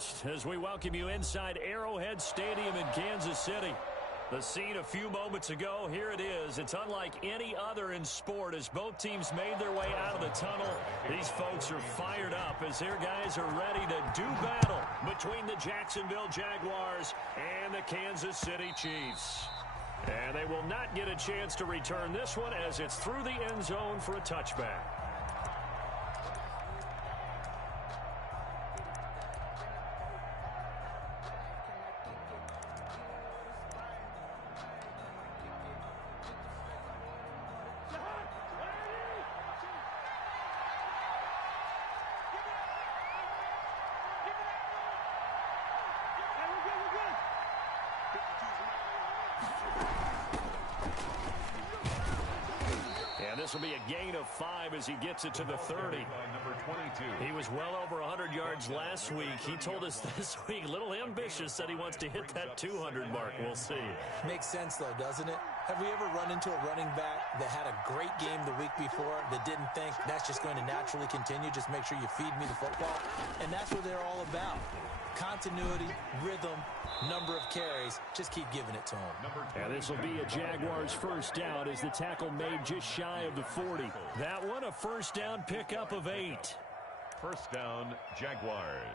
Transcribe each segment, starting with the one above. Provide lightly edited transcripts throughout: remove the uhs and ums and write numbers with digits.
dismissed as we welcome you inside Arrowhead Stadium in Kansas City. The scene a few moments ago, here it is. It's unlike any other in sport as both teams made their way out of the tunnel. These folks are fired up as their guys are ready to do battle between the Jacksonville Jaguars and the Kansas City Chiefs. And they will not get a chance to return this one as it's through the end zone for a touchback. This will be a gain of 5 as he gets it to the 30. He was well over 100 yards last week. He told us this week, a little ambitious, said he wants to hit that 200 mark. We'll see. Makes sense, though, doesn't it? Have we ever run into a running back that had a great game the week before that didn't think that's just going to naturally continue? Just make sure you feed me the football. And that's what they're all about. Continuity, rhythm, number of carries. Just keep giving it to him. And this will be a Jaguars first down as the tackle made just shy of the 40. That one a first down pickup of 8. First down, Jaguars.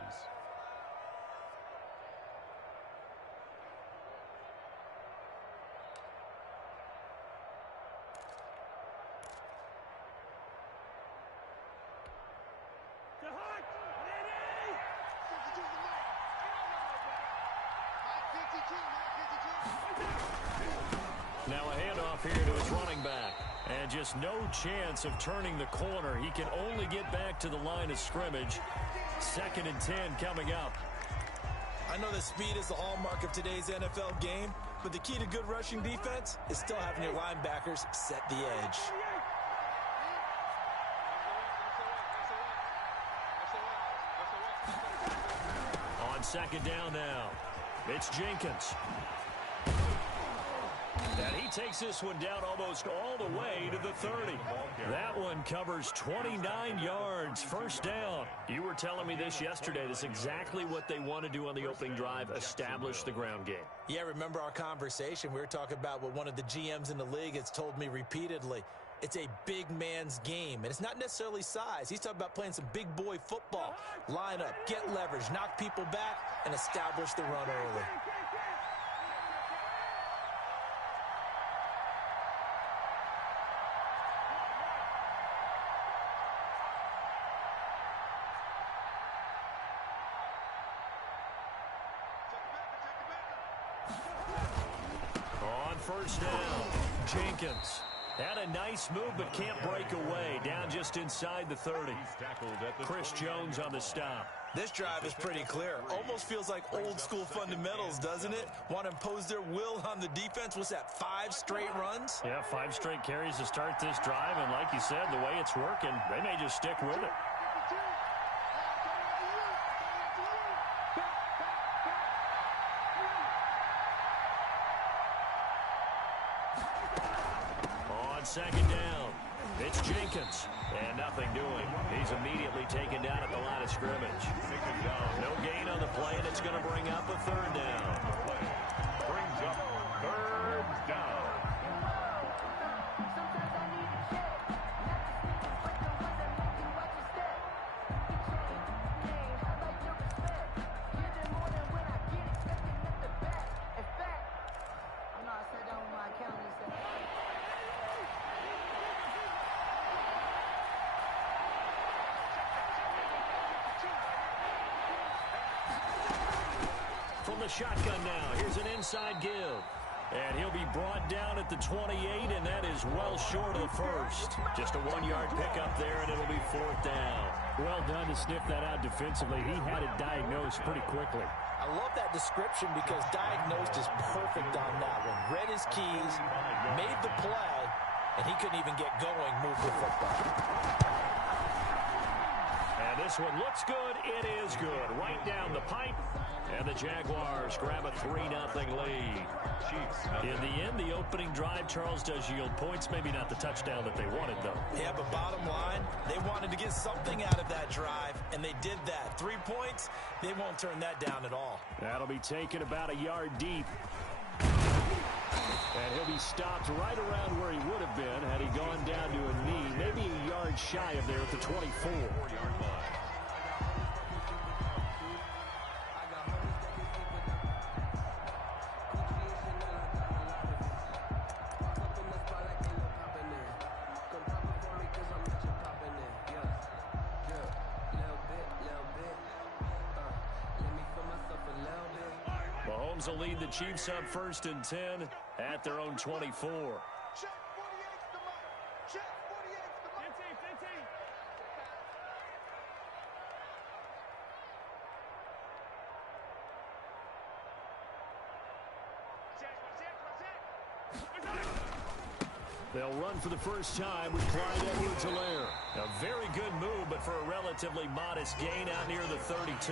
Now a handoff here to his running back. And just no chance of turning the corner. He can only get back to the line of scrimmage. 2nd and 10 coming up. I know that speed is the hallmark of today's NFL game, but the key to good rushing defense is still having your linebackers set the edge. On 2nd down now, it's Jenkins. And he takes this one down almost all the way to the 30. That one covers 29 yards, first down. You were telling me this yesterday. This is exactly what they want to do on the opening drive, establish the ground game. Yeah, remember our conversation? We were talking about what one of the GMs in the league has told me repeatedly. It's a big man's game, and it's not necessarily size. He's talking about playing some big boy football. Line up, get leverage, knock people back, and establish the run early. First down, Jenkins. Had a nice move, but can't break away. Down just inside the 30. Chris Jones on the stop. This drive is pretty clear. Almost feels like old school fundamentals, doesn't it? Want to impose their will on the defense. What's that, 5 straight runs? Yeah, 5 straight carries to start this drive. And like you said, the way it's working, they may just stick with it. Second down, it's Jenkins, and nothing doing. He's immediately taken down at the line of scrimmage. No gain on the play, and it's going to bring up a 3rd down. Brings up 3rd down. From the shotgun now, here's an inside give. And he'll be brought down at the 28, and that is well short of the first. Just a 1-yard pickup there, and it'll be 4th down. Well done to sniff that out defensively. He had it diagnosed pretty quickly. I love that description because diagnosed is perfect on that one. Read his keys, made the play, and he couldn't even get going, move the football. And This one looks good. It is good. Right down the pipe. And the Jaguars grab a 3-0 lead. In the end, the opening drive, Charles, does yield points. Maybe not the touchdown that they wanted, though. Yeah, but bottom line, they wanted to get something out of that drive, and they did that. 3 points, they won't turn that down at all. That'll be taken about a yard deep. And he'll be stopped right around where he would have been had he gone down to a knee, maybe a yard shy of there at the 24-yard line. Mahomes will lead the Chiefs up 1st and 10 at their own 24. They'll run for the first time with Clyde Edwards-Helaire. A very good move, but for a relatively modest gain out near the 32.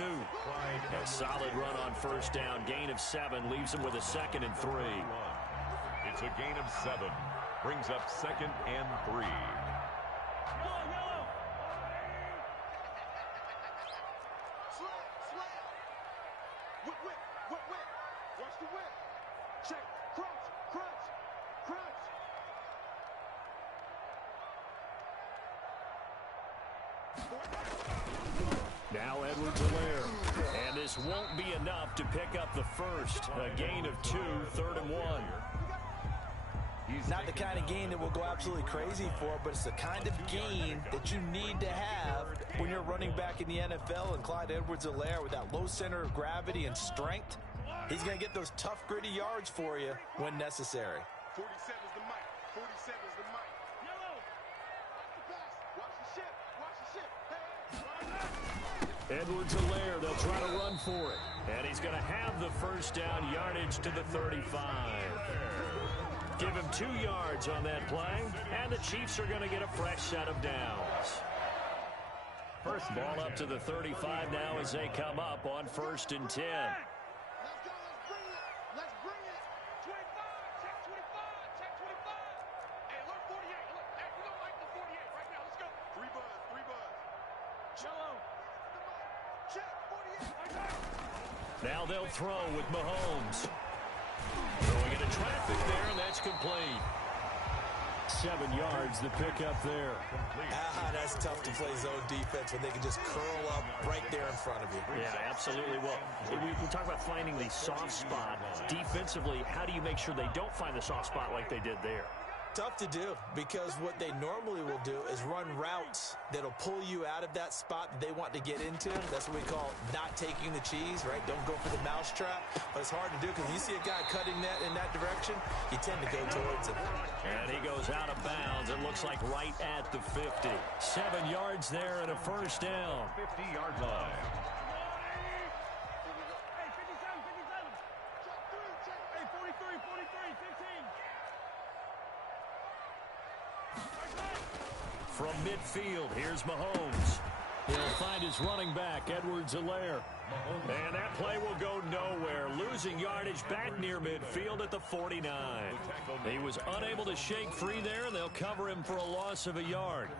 A solid run on 1st down. Gain of 7 leaves him with a 2nd and 3. It's a gain of 7. Brings up 2nd and 3. Watch the whip. Check. Crunch. Now Edwards-Helaire. And this won't be enough to pick up the first. A gain of 2, 3rd and 1. Not the kind of gain that we'll go absolutely crazy for, but it's the kind of gain that you need to have when you're running back in the NFL. And Clyde Edwards-Helaire, with that low center of gravity and strength, he's going to get those tough, gritty yards for you when necessary. 47's the mic. 47's the mic. Yellow. Watch the ship. Watch the ship. Hey. Edwards-Helaire, they'll try to run for it. And he's going to have the 1st down, yardage to the 35. Give him 2 yards on that play, and the Chiefs are going to get a fresh set of downs. First ball up to the 35 now as they come up on 1st and 10. Let's go. Let's bring it. 25. Check 25. Check 25. Hey, look, 48. Look, hey, we don't like the 48 right now. Let's go. 3 buzz. Jello. Check 48. Now they'll throw with Mahomes. Throwing into traffic there, and that's complete. 7 yards, the pickup there. That's tough to play zone defense when they can just curl up right there in front of you. Yeah, absolutely. Well, we talk about finding the soft spot. Defensively, how do you make sure they don't find the soft spot like they did there? Tough to do, because what they normally will do is run routes that'll pull you out of that spot that they want to get into. That's what we call not taking the cheese, right? Don't go for the mousetrap. But it's hard to do because you see a guy cutting that in that direction, you tend to go towards him. And he goes out of bounds. It looks like right at the 50. 7 yards there and a 1st down. 50-yard line. Hey, 57. Check 3. Hey, 43. 15. From midfield, here's Mahomes. He'll find his running back, Edwards-Helaire. And that play will go nowhere. Losing yardage back near midfield at the 49. He was unable to shake free there, and they'll cover him for a loss of a yard.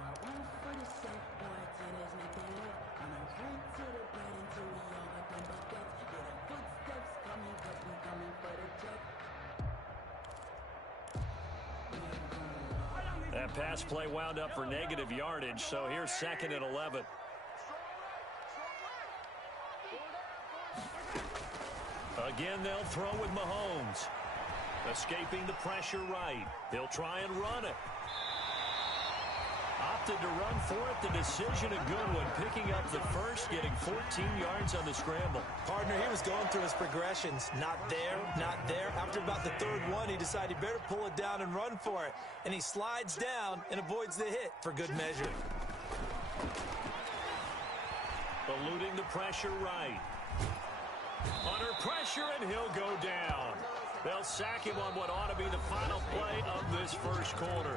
That pass play wound up for negative yardage, so here's 2nd and 11. Again, they'll throw with Mahomes. Escaping the pressure right. They'll try and run it. Opted to run for it. The decision a good one. Picking up the first, getting 14 yards on the scramble. Partner, he was going through his progressions. Not there, not there. After about the 3rd one, he decided he better pull it down and run for it. And he slides down and avoids the hit for good measure. Eluding the pressure right. Under pressure, and he'll go down. They'll sack him on what ought to be the final play of this first quarter.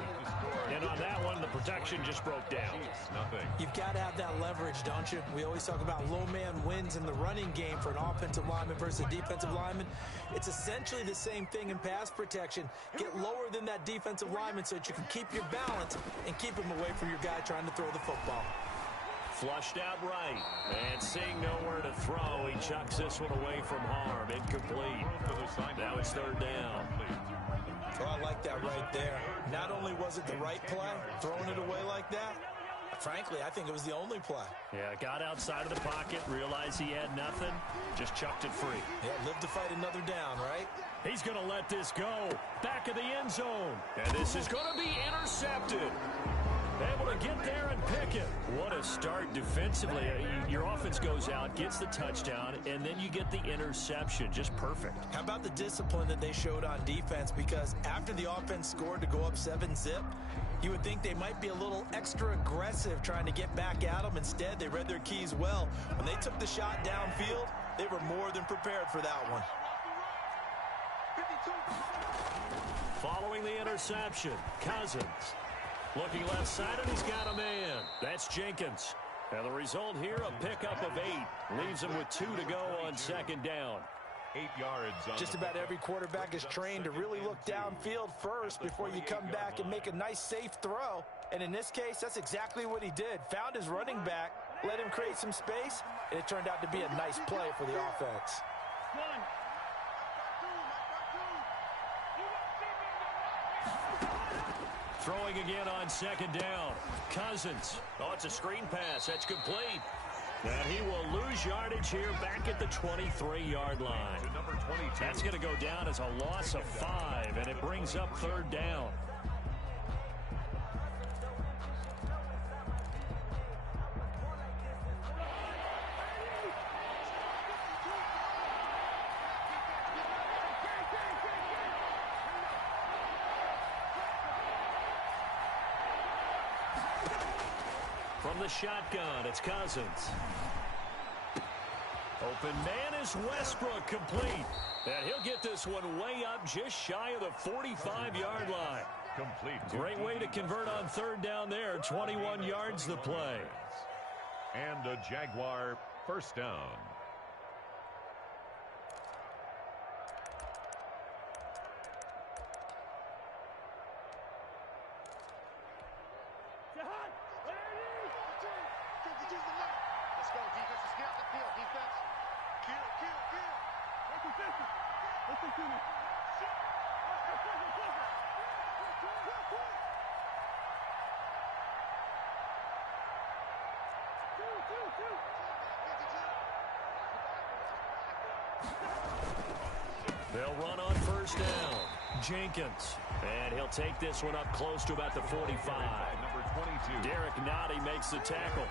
And on that one, the protection just broke down. You've got to have that leverage, don't you? We always talk about low man wins in the running game for an offensive lineman versus a defensive lineman. It's essentially the same thing in pass protection. Get lower than that defensive lineman so that you can keep your balance and keep him away from your guy trying to throw the football. Flushed out right, and seeing nowhere to throw, he chucks this one away from harm. Incomplete. Now it's third down. Oh, I like that right there. Not only was it the right play, throwing it away like that, frankly, I think it was the only play. Yeah, got outside of the pocket, realized he had nothing, just chucked it free. Yeah, live to fight another down, right? He's going to let this go. Back of the end zone. And this is going to be intercepted. Able to get there and pick it. What a start defensively. Your offense goes out, gets the touchdown, and then you get the interception. Just perfect. How about the discipline that they showed on defense? Because after the offense scored to go up 7-zip, you would think they might be a little extra aggressive trying to get back at them. Instead, they read their keys well. When they took the shot downfield, they were more than prepared for that one. Following the interception, Cousins. Looking left side, and he's got a man. That's Jenkins. And the result here, a pickup of 8. Leaves him with 2 to go on second down. 8 yards. Just about every quarterback is trained to really look downfield first before you come back and make a nice, safe throw. And in this case, that's exactly what he did. Found his running back, let him create some space, and it turned out to be a nice play for the offense. Throwing again on second down. Cousins. Oh, it's a screen pass. That's complete. And he will lose yardage here back at the 23-yard line. That's going to go down as a loss of 5, and it brings up third down. From the shotgun, it's Cousins. Open man is Westbrook, complete. And he'll get this one way up just shy of the 45-yard line. Complete. Great way to convert on third down there. 21 yards the play. And a Jaguar first down. Let's go, defense. Let's get out the field, defense. Kill. Listen to me. They'll run on first down. Jenkins. And he'll take this one up close to about the 45. Number 22. Derek Nottie makes the tackle.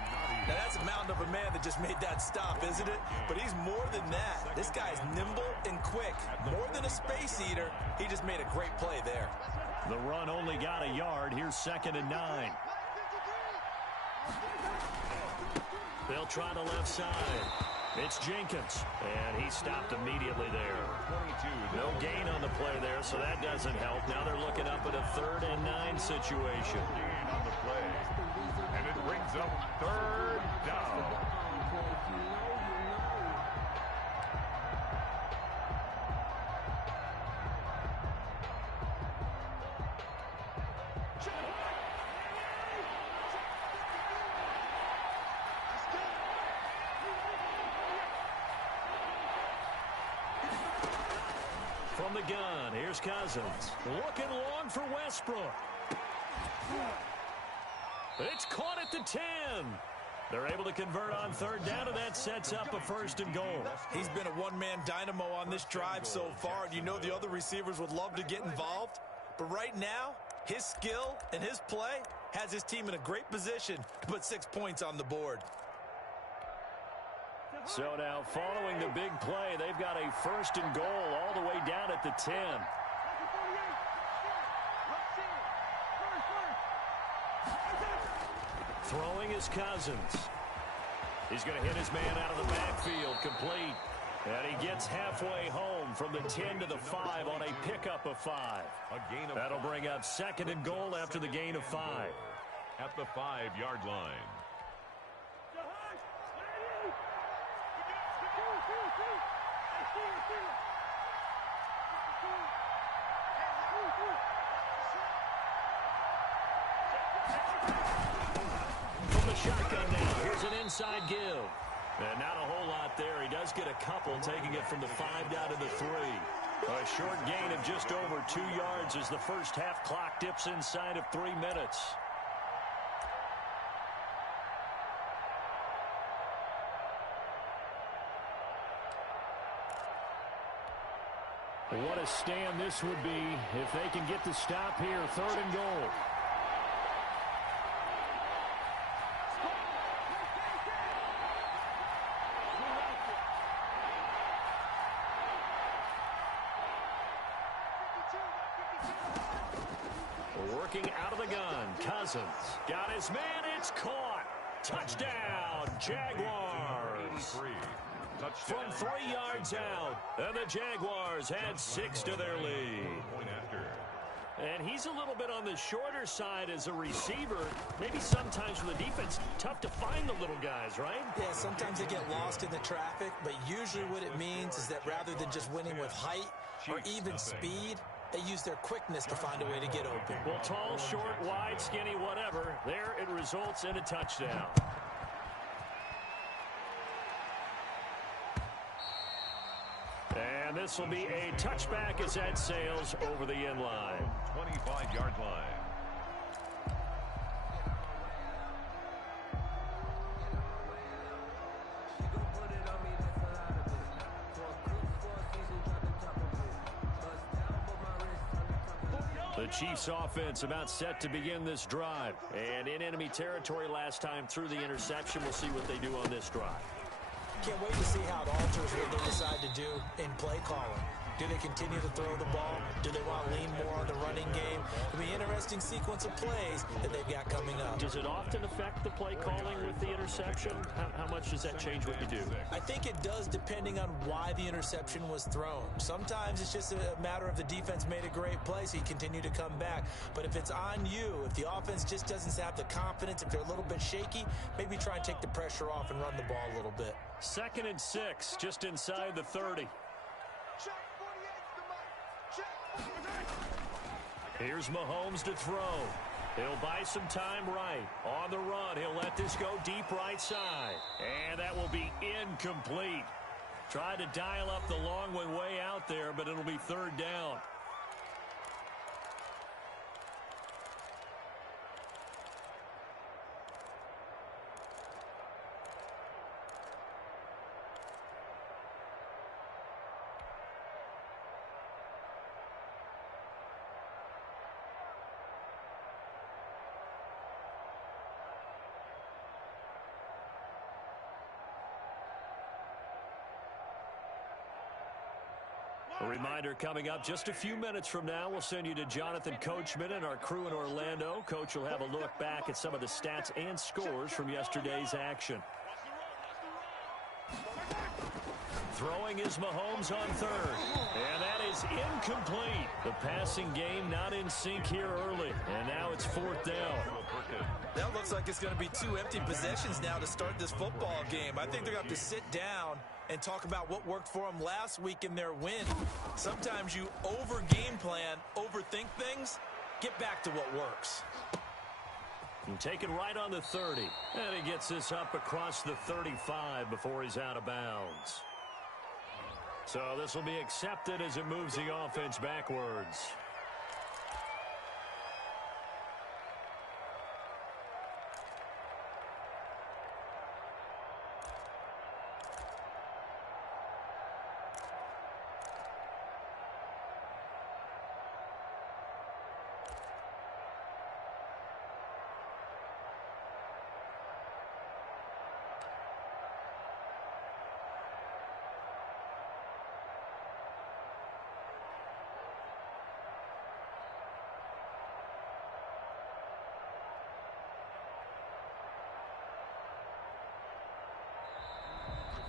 Now, that's a mountain of a man that just made that stop, isn't it? But he's more than that. This guy's nimble and quick. More than a space eater, he just made a great play there. The run only got a yard. Here's 2nd and 9. They'll try the left side. It's Jenkins, and he stopped immediately there. 22. No gain on the play there, so that doesn't help. Now they're looking up at a 3rd and 9 situation. Gain on the play. And it brings up third down. From the gun, here's Cousins. Looking long for Westbrook. It's caught at the 10. They're able to convert on third down, and that sets up a 1st and goal. He's been a one-man dynamo on this drive so far, and you know the other receivers would love to get involved. But right now, his skill and his play has his team in a great position to put 6 points on the board. So now, following the big play, they've got a 1st and goal all the way down at the 10. Throwing is Cousins. He's going to hit his man out of the backfield, complete. And he gets halfway home from the 10 to the 5 on a pickup of 5. That'll bring up 2nd and goal after the gain of 5. At the 5-yard line. From the shotgun now, here's an inside give. And not a whole lot there. He does get a couple, taking it from the 5 down to the 3. A short gain of just over 2 yards as the first half clock dips inside of 3 minutes. What a stand this would be if they can get the stop here. 3rd and goal. Working out of the gun. Cousins got his man. It's caught. Touchdown, Jaguars. From 3 yards out, and the Jaguars had 6 to their lead. And he's a little bit on the shorter side as a receiver. Maybe sometimes for the defense, tough to find the little guys, right? Yeah, sometimes they get lost in the traffic, but usually what it means is that rather than just winning with height or even speed, they use their quickness to find a way to get open. Well, tall, short, wide, skinny, whatever, there it results in a touchdown. And this will be a touchback as that sails over the end line. 25-yard line. The Chiefs offense about set to begin this drive. And in enemy territory last time through the interception. We'll see what they do on this drive. Can't wait to see how it alters what they decide to do in play calling. Do they continue to throw the ball? Do they want to lean more on the running game? It'll be an interesting sequence of plays that they've got coming up. Does it often affect the play calling with the interception? How much does that change what you do? I think it does depending on why the interception was thrown. Sometimes it's just a matter of the defense made a great play, so you continue to come back. But if it's on you, if the offense just doesn't have the confidence, if they're a little bit shaky, maybe try and take the pressure off and run the ball a little bit. 2nd and 6, just inside the 30. Here's Mahomes to throw. He'll buy some time right. On the run, he'll let this go deep right side. And that will be incomplete. Tried to dial up the long one way out there, but it'll be 3rd down. A reminder coming up just a few minutes from now, we'll send you to Jonathan Coachman and our crew in Orlando. Coach will have a look back at some of the stats and scores from yesterday's action. Throwing is Mahomes on 3rd. And that is incomplete. The passing game not in sync here early. And now it's 4th down. That looks like it's going to be 2 empty possessions now to start this football game. I think they're going to have to sit down and talk about what worked for them last week in their win. Sometimes you over-game plan, overthink things, get back to what works. And taken right on the 30. And he gets this up across the 35 before he's out of bounds. So this will be accepted as it moves the offense backwards.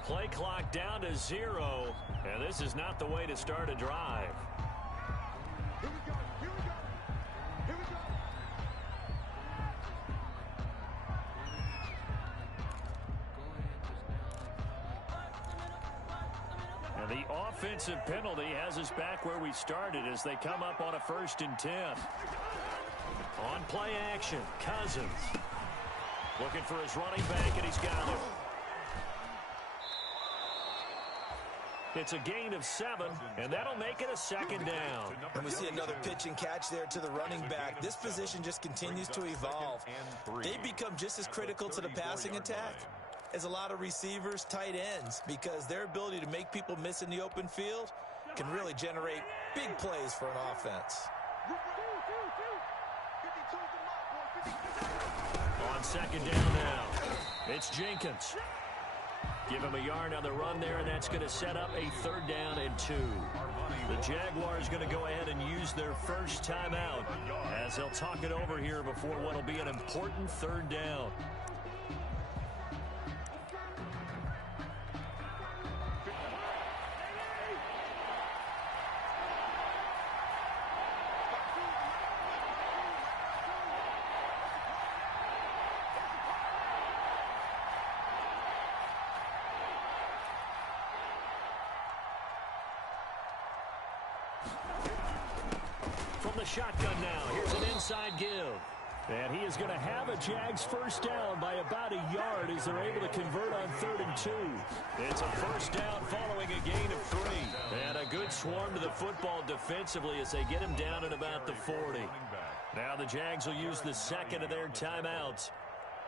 Play clock down to 0, and this is not the way to start a drive. Here we go. Here we go. Here we go. And the offensive penalty has us back where we started as they come up on a 1st and 10. On play action, Cousins. Looking for his running back, and he's got him. It's a gain of 7, and that'll make it a 2nd down. And we see another pitch and catch there to the running back. This position just continues to evolve. They become just as critical to the passing attack as a lot of receivers, tight ends, because their ability to make people miss in the open field can really generate big plays for an offense. On 2nd down now, it's Jenkins. Give him a yard on the run there, and that's going to set up a 3rd down and 2. The Jaguars going to go ahead and use their first timeout as they'll talk it over here before what will be an important 3rd down. From the shotgun now, here's an inside give. And he is going to have a Jags first down by about a yard as they're able to convert on 3rd and 2. It's a first down following a gain of 3. And a good swarm to the football defensively as they get him down at about the 40. Now the Jags will use the 2nd of their timeouts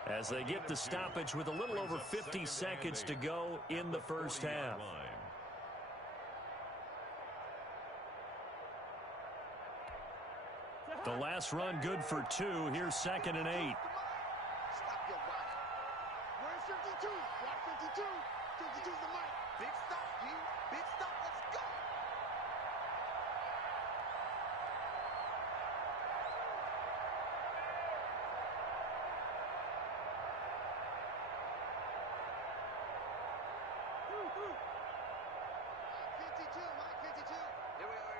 as they get the stoppage with a little over 50 seconds to go in the first half. The last run good for 2. Here's 2nd and 8. Stop your whining. Where's 52? Block 52. 52's the mic. Big stop, you. Big stop. Let's go. Mike 52. Mike 52. Here we go.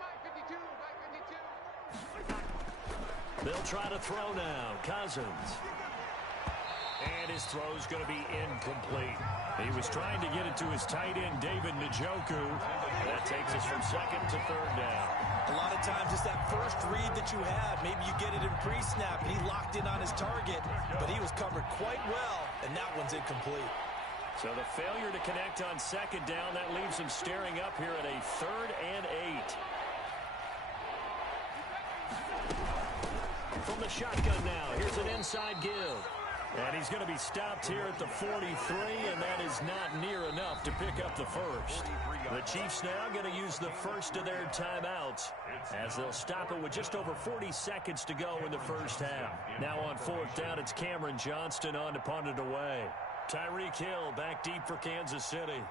Mike 52. Mike 52. They'll try to throw now. Cousins. And his throw's going to be incomplete. He was trying to get it to his tight end, David Njoku. That takes us from 2nd to 3rd down. A lot of times it's that first read that you have. Maybe you get it in pre-snap, and he locked in on his target, but he was covered quite well, and that one's incomplete. So the failure to connect on 2nd down, that leaves him staring up here at a 3rd and 8. From the shotgun now, here's an inside give. And he's going to be stopped here at the 43, and that is not near enough to pick up the first. The Chiefs now going to use the first of their timeouts as they'll stop it with just over 40 seconds to go in the first half. Now on 4th down, it's Cameron Johnston on to punt it away. Tyreek Hill back deep for Kansas City.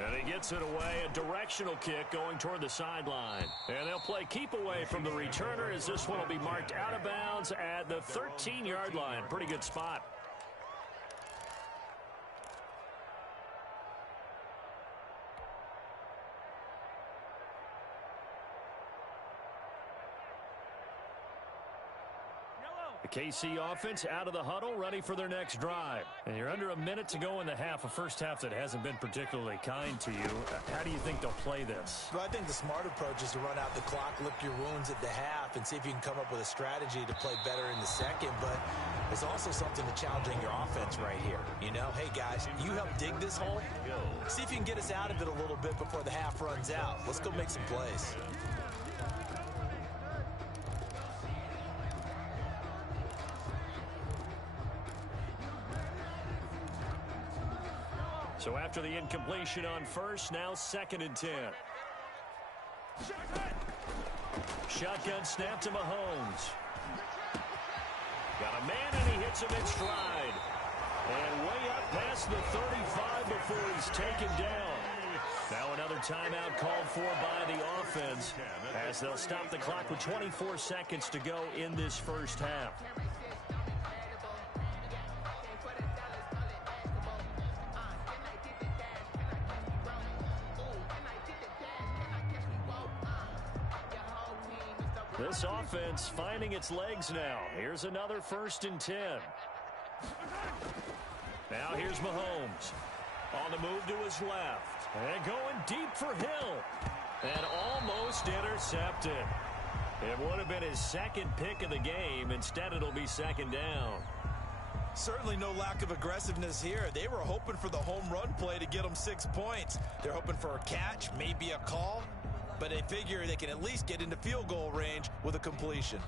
And he gets it away, a directional kick going toward the sideline. And they'll play keep away from the returner as this one will be marked out of bounds at the 13-yard line. Pretty good spot. The KC offense out of the huddle, ready for their next drive. And you're under a minute to go in the half, a first half that hasn't been particularly kind to you. How do you think they'll play this? Well, I think the smart approach is to run out the clock, lick your wounds at the half, and see if you can come up with a strategy to play better in the second. But there's also something to challenging your offense right here. You know, hey, guys, you help dig this hole. See if you can get us out of it a little bit before the half runs out. Let's go make some plays. So after the incompletion on first, now 2nd and 10. Shotgun snap to Mahomes. Got a man, and he hits him in stride. And way up past the 35 before he's taken down. Now another timeout called for by the offense as they'll stop the clock with 24 seconds to go in this first half. This offense finding its legs now. Here's another 1st and 10. Now here's Mahomes. On the move to his left. And going deep for Hill. And almost intercepted. It would have been his 2nd pick of the game. Instead, it'll be 2nd down. Certainly no lack of aggressiveness here. They were hoping for the home run play to get them 6 points. They're hoping for a catch, maybe a call. But they figure they can at least get into field goal range with a completion.